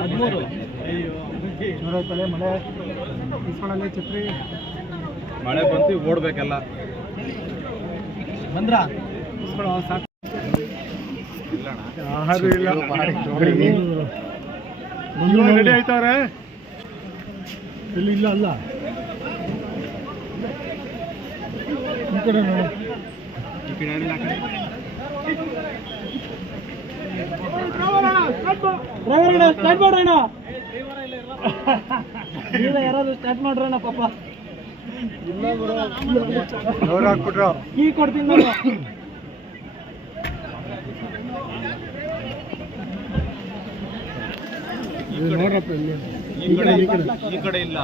ಹದಿಮೂರು. ಮಳೆ. ಇಸ್ಕೊಳ್ಳಲ್ಲಿ ಛತ್ರಿ. ಮಳೆ ಬಂತು ಓಡ್ಬೇಕೆಲ್ಲ. ಬಂದ್ರ? ಇಸ್ಕೊಳ್ಳೋ ಸಾಕು. ಆಹಾರ ಇಲ್ಲ. ರೆಡಿ ಆಯ್ತವ್ರೆ? ಇಲ್ಲಿ ಇಲ್ಲ ಅಲ್ಲ. ಈ ಕಡೆ ನೋಡಿ. ಈ ಕಡೆ ಆ ಕಡೆ. ಸ್ಟಾರ್ಟ್ ಮಾಡ್ರಣ್ಣ ಇಲ್ಲ ಯಾರಾದ್ರು ಸ್ಟಾರ್ಟ್ ಮಾಡ್ರಣ್ಣ ಪಾಪ. ಕೀ ಕೊಡ್ತೀನಿ ನಾನು. ನೋಡ್ರಪ್ಪ ಈ ಕಡೆ ಈ ಕಡೆ ಈ ಕಡೆ ಇಲ್ಲ.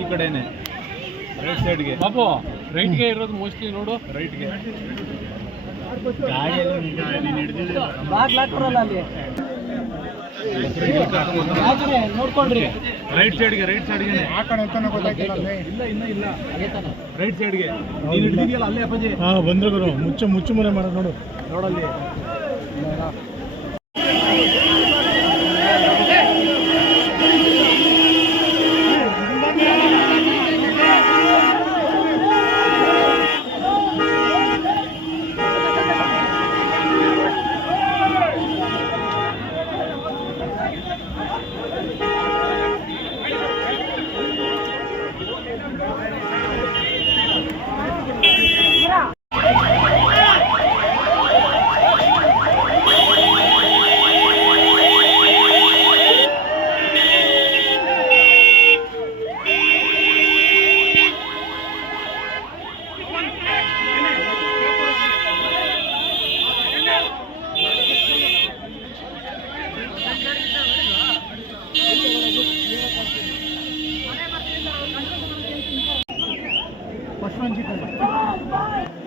ಈ ಕಡೆನೆ. ರೈಟ್ ಸೈಡ್ಗೆ ಬಾಬು ರೈಟ್ಗೆ ಇರೋದು ಮೋಸ್ಟ್ಲಿ ನೋಡು. ರೈಟ್ಗೆ ಲಾಕ್ ಲಾಕ್ ಬರಲ್ಲ ಅಲ್ಲಿ. ಹಾಕ್ರೆ, ನೋಡ್ಕೊಂಡ್ರಿ. ರೈಟ್ ಸೈಡ್ಗೆ ರೈಟ್ ಸೈಡ್ಗೆ ಕಡೆ ಅಂತ ಗೊತ್ತಾಯ್ತಿಲ್ಲ ಅಲ್ಲಿ. ಇಲ್ಲ ಇನ್ನ ಇಲ್ಲ. ರೈಟ್ ಸೈಡ್ಗೆ ನೀನು ಹಿಡಿದಿದೆಯಲ್ಲ ಅಲ್ಲೇ ಅಪ್ಪಾಜಿ. ಹಾ ಬಂದ್ರು ಗುರು. ಮುಚ್ಚು ಮುಚ್ಚು ಮುರೆ ಮಾಡ ನೋಡು. ನೋಡಲ್ಲಿ. Francisco.